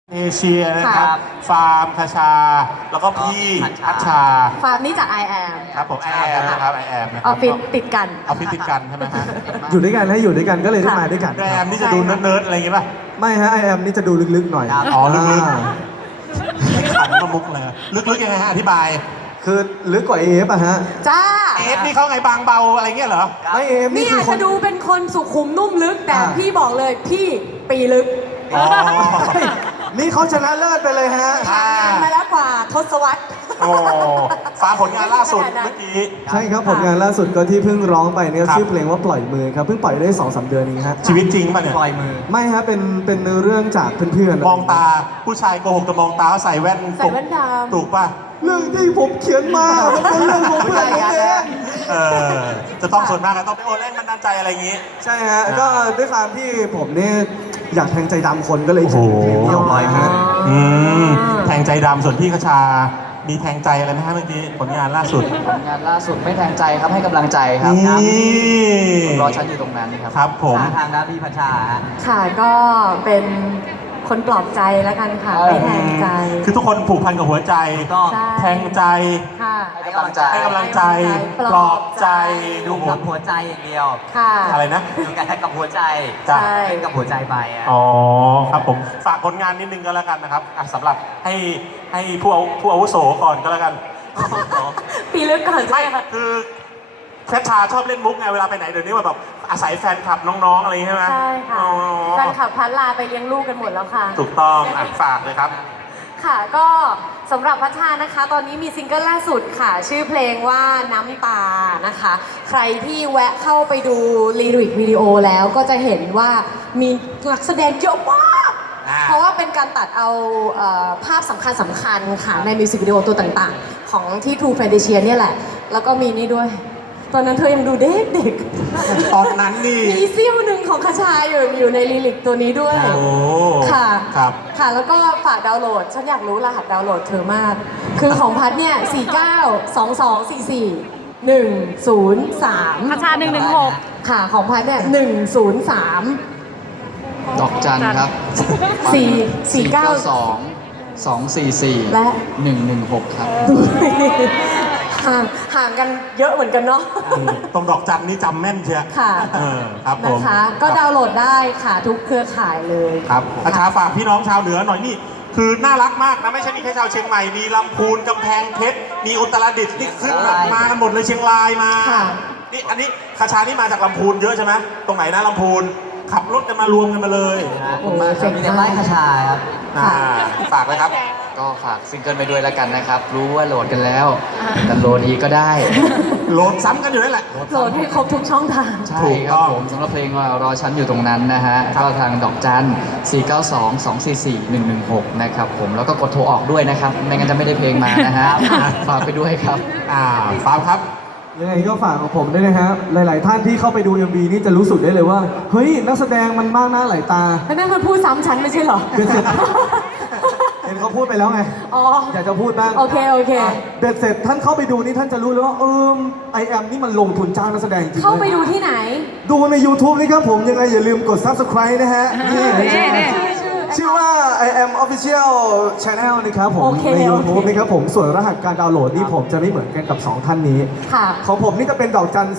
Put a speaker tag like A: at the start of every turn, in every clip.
A: เอเชียนะครับฟาร์มคชาแล้วก็พี่พัชชา
B: ฟาร์มนี้จาก I am
A: ครับผมไอแอมนะครับไอแอมนะค
B: อ
A: รั
B: อฟฟิศติดกัน
A: ออฟฟิศติดกันใช่ไหมฮะ
C: อยู่ด้วยกันให้อยู่ด้วยกันก็เลยได้มาด้วยกัน
A: ไอแอมนี่จะดูเนิร์ดๆอะไรอย่างงี้ป่ะ
C: ไม่ฮะไอแอมนี่จะดูลึกๆหน่อย
A: อ๋อลึกๆ
C: า
A: ขันมามุกเลยลึกๆยังไงฮะอธิบาย
C: คือลึกกว่าเอฟอะฮะ
B: จ้า
A: เอฟนี่เขาไงบางเบาอะไรเงี้ยเหรอ
C: ไม่เอฟ
B: นี่
C: นี่คือ
B: อาจ
C: ค
B: จะ
C: น
B: ดูเป็นคนสุขุมนุ่มลึกแต่
C: อ่า
B: พี่บอกเลยพี่ปีลึก
A: อ๋อ
C: นี่เขาชนะเลิศไปเลยฮะ
A: อ่า
B: ทำงานมาแล้วกว่าทศวรรษ
A: โอ้ฟาร์มผลงานล่าสุดเมื่อกี้
C: ใช่ครับผลงานล่าสุดก็ที่เพิ่งร้องไปเนี่ย
A: ครับ
C: ชื่อเพลงว่าปล่อยมือครับเพิ่งปล่อยได้ 2-3 เดือนเองฮะ
A: ชีวิตจริงป่ะเนี่ย
D: ปล่อยมือ
C: ไม่ฮะเป็นเรื่องจากเพื่อนๆ
A: มองตาผู้ชายโกหกแต่มองตาใส่แว่น
B: ใส่แว่นดำ
A: ถูกป่ะ
C: เรื่องที่ผมเขียนมามันเป็นเรื่องของเพื่อนผมเอง
A: เออจะต้องส่วนมากก็ต้องไปโอนเล่นบันดาลใจอะไรอย่างงี้
C: ใช่ฮะก็ด้วยความที่ผมเนี่ยอยากแทงใจดำคนก็เลย
A: โอ้โห
C: เขียนเพลงเดียวปล่อยฮะ
A: อืมแทงใจดำส่วนพี่คชา มีแทงใจอะไรไหมฮะเมื่อกี้ผลงานล่าสุด
D: งานล่าสุดไม่แทงใจครับให้กำลังใจครับ
A: นี่
D: รอฉันอยู่ตรงนั้นครับ
A: ครับผม
D: ทางด้านพี่พัชชาฮะ
B: ค่ะก็เป็นคนปลอบใจแล้วกันค่ะ
D: เออ
B: ไม่แทงใจ
A: คือทุกคนผูกพันกับหัวใจ
D: ก็
B: ใช่
A: แทงใจ
B: ค่ะ
D: ให้กำลังใจ
A: ให้กำลังใจ ปลอบใจ
D: ดูกับหัวใจอย่างเดียว
B: ค่ะ
A: อะไรนะ
D: ดูกันกับหัวใจ
A: จ้ะ
B: ใช่
D: เล่นกับหัวใจไปอ่ะ
A: อ๋อครับผมฝากผลงานนิดนึงก็แล้วกันนะครับอ่ะสำหรับให้ผู้อาวุโสก่อนก็แล้วกัน
B: ปีลึกก่อนใช่
A: ไม่
B: ไหมคะ
A: คือแคชชาชอบเล่นมุกไงเวลาไปไหนเดี๋ยวนี้ว่าแบบอาศัยแฟนคลับน้องๆอะไรอย่างงี้ใช่ไหม
B: ใช่ค่ะ
A: อ๋อ
B: แฟนขับพัดลาไปเลี้ยงลูกกันหมดแล้วค่ะ
A: ถูกต้องอ่ะฝากเลยครับ
B: ค่ะก็สำหรับพัชชานะคะ ตอนนี้มีซิงเกิลล่าสุดค่ะ ชื่อเพลงว่าน้ำตานะคะ ใครที่แวะเข้าไปดูลีริกวิดีโอแล้วก็จะเห็นว่ามีนักแสดงเยอะมาก
A: อ่า
B: เพราะว่าเป็นการตัดเอาภาพสำคัญค่ะในมิวสิกวิดีโอตัวต่างๆ ของที่ True Fantasia เนี่ยแหละ แล้วก็มีนี่ด้วย ตอนนั้นเธอยังดูเด็กๆ
A: ตอนนั้นนี่
B: มีเสี้ยวหนึ่งของคาชาอยู่ในลีลิกตัวนี้ด้วย
A: โอ้
B: ค่ะ
A: ครับ
B: ค่ะ แล้วก็ฝากดาวน์โหลด ฉันอยากรู้รหัสดาวน์โหลดเธอมาก คือของพัดเนี่ย 492244 103
E: คาชา116
B: ค่ะ ของพัดเนี่ย 103
D: ดอกจันครับ
B: 492
D: 244
B: และ
D: 116 ครับ
B: ห่างกันเยอะเหมือนกันเนาะ
A: ตรงดอกจันนี่จำแม่นเชียว
B: ค่ะ
A: ครับผม
B: นะคะ ก็ดาวน์โหลดได้ค่ะทุกเครือข่ายเลย
A: ครับอาชาฝากพี่น้องชาวเหนือหน่อยนี่ คือน่ารักมากนะไม่ใช่มีแค่ชาวเชียงใหม่ มีลำพูนกำแพงเพชร มีอุตรดิตถ์นี่ขึ้นมากันหมดเลยเชียงรายมา
B: ค่ะ
A: นี่อันนี้คาชานี่มาจากลำพูนเยอะใช่ไหมตรงไหนนะลำพูน ขับรถกันมารวมกันมาเลย
D: ขอบคุณมากครับมีแต่ไล่คาชาครับ
A: อ่าฝากเลยครับ
D: ก็ฝากซิงเกิลไปด้วยแล้วกันนะครับ รู้ว่าโหลดกันแล้วแต่โหลดอีกก็ได้
A: โหลดซ้ำกันอยู่นั่นแหละ
B: โหลดให้ครบทุกช่องทาง
D: ใช่
A: ถูก
D: ค
A: ต้
D: รั
A: อบ ง
D: ผมสำหรับเพลงว่ารอฉันอยู่ตรงนั้นนะฮะก็ทางดอกจัน 492-244-116 นะครับผมแล้วก็กดโทรออกด้วยนะครับ ไม่งั้นจะไม่ได้เพลงมานะฮะฝากไปด้วยครับ
A: ฟาร์มครับ
C: ยังไงก็ฝากของผมด้วยนะครับหลาย ๆ ท่านที่เข้าไปดู MV นี่จะรู้สึกได้เลยว่า เฮ้ย นักแสดงมันมากหน้าหลายตา
B: แล้วนั่นมันพูดซ้ำฉันไม่ใช่เหรอ
C: เบ็ดเสร็จ เห็นเขาพูดไปแล้วไง
B: อ๋อ
C: อยากจะพูดบ้าง
B: โอเค โอเค
C: เบ็ดเสร็จท่านเข้าไปดูนี่ท่านจะรู้เลยว่าไอแอมนี่มันลงทุนจ้างนักแสดงจริงๆ
B: เข้าไป
C: ลย
B: ดูที่ไหน
C: ดูใน YouTube นี่ครับผมยังไงอย่าลืมกด Subscribe นะฮะนี่ ชื่อว่า I am official channel นะครับผม
B: โอเค
C: ใน YouTube
B: โอเค
C: นะครับผมส่วนรหัสการดาวน์โหลดนี่ผมจะไม่เหมือนกันกับ 2 ท่านนี้
B: ค่ะ
C: ของผมนี่จะเป็นดอกจัน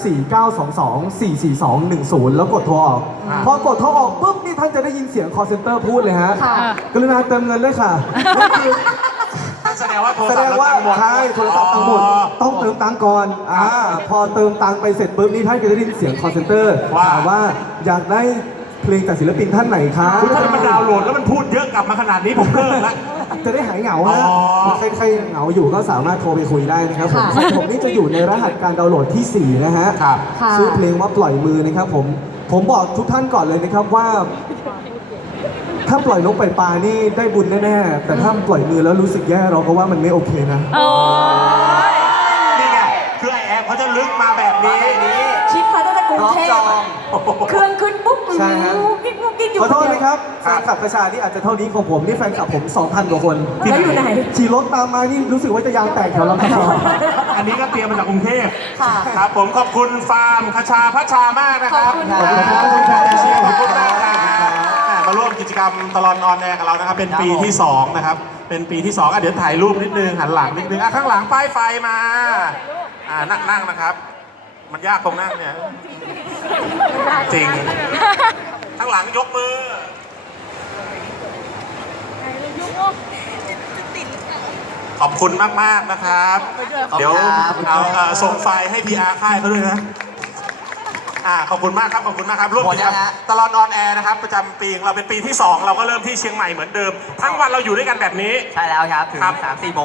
C: 492244210 แล้วกดโทรออก พอกดโทรออกปุ๊บนี่ท่านจะได้ยินเสียง call center พูดเลยฮะ
B: ค่ะ
C: กรุณาเติมเงินด้วยค่ะนี่คือ
A: แสดงว่าโทร
C: แส
A: ศั
C: ด
A: พท์
C: งว่า
A: เราตังค์หมด
C: ใช่โทรศัพท์ตังค์หมดต้องเติมตังค์ก่อนพอเติมตังค์ไปเสร็จปุ๊บนี่ท่านก็จะได้ยินเสียง call center ถามว่าอยากได้เพลงจากศิลปินท่านไหนคะ
A: คือถ้ามันดาวน์โหลดแล้วมันพูดเยอะกลับมาขนาดนี้ผมเลิกละ
C: จะได้หายเหงาฮะ
A: อ๋อ
C: ใครๆเหงาอยู่ก็สามารถโทรไปคุยได้นะครับผม
B: ค่ะ
C: ผมนี่จะอยู่ในรหัสการดาวน์โหลดที่ 4 นะฮะ
A: ครับ
B: ค่ะ
C: ชื่อเพลงว่าปล่อยมือนะครับผมบอกทุกท่านก่อนเลยนะครับว่า ถ้าปล่อยนกปล่อยปลานี่ได้บุญแน่ๆแต่ถ้าปล่อยมือแล้วรู้สึกแย่เราก็ว่ามันไม่โอเคนะ
E: โอ้ย
A: นี่ไง คือไอแอมเขาจะลึกมาแบบนี้
B: คิดมาตั้งแต่กรุงเทพ
D: รอบจอง
B: เครื่องขึ้นปุ๊บ
C: ใช่ฮะ
B: กิ๊กกิ๊กอยู่
C: ขอโทษ
B: นเดียว
C: นะครับแฟนคลับประชานี่อาจจะเท่านี้ของผมนี่แฟนคลับผม 2,000 กว่าคน
B: แล้วอยู่ไหน
C: ขี่รถตามมานี่รู้สึกว่าจะยางแตกแถวลำคอ
A: อันนี้ก็เตรียมมาจากกรุงเทพ
B: ค่ะ
A: ครับผมขอบคุณฟาร์มคชาพัชชามากนะครับ
B: ขอบคุณค่ะ
A: ขอบคุณครับขอบคุณมากครับมาร่วมกิจกรรมตลอดออนแอร์กับเรานะครับ เป็นปีที่ 2 นะครับ เป็นปีที่ 2เดี๋ยวถ่ายรูปนิดนึงหันหลังนิดนึงข้างหลังป้ายไฟมานั่งนะครับ มันยากตรงนั่งเนี่ยจริง ข้างหลังยกมือ ขอบคุณมากๆนะครับ เดี๋ยวเอาส่งไฟล์ให้ PR ค่ายเขาด้วยนะขอบคุณมากครับ ขอบคุณมากครับ ร่วมกิจกรรมตลอดออนแอร์นะครับ ประจำปีของเราเป็นปีที่ 2 เราก็เริ่มที่เชียงใหม่เหมือนเดิม ทั้งวันเราอยู่ด้วยกันแบบนี้
F: ใช่แล้วครับ ถึง
A: ครับ
F: 3-4 โมง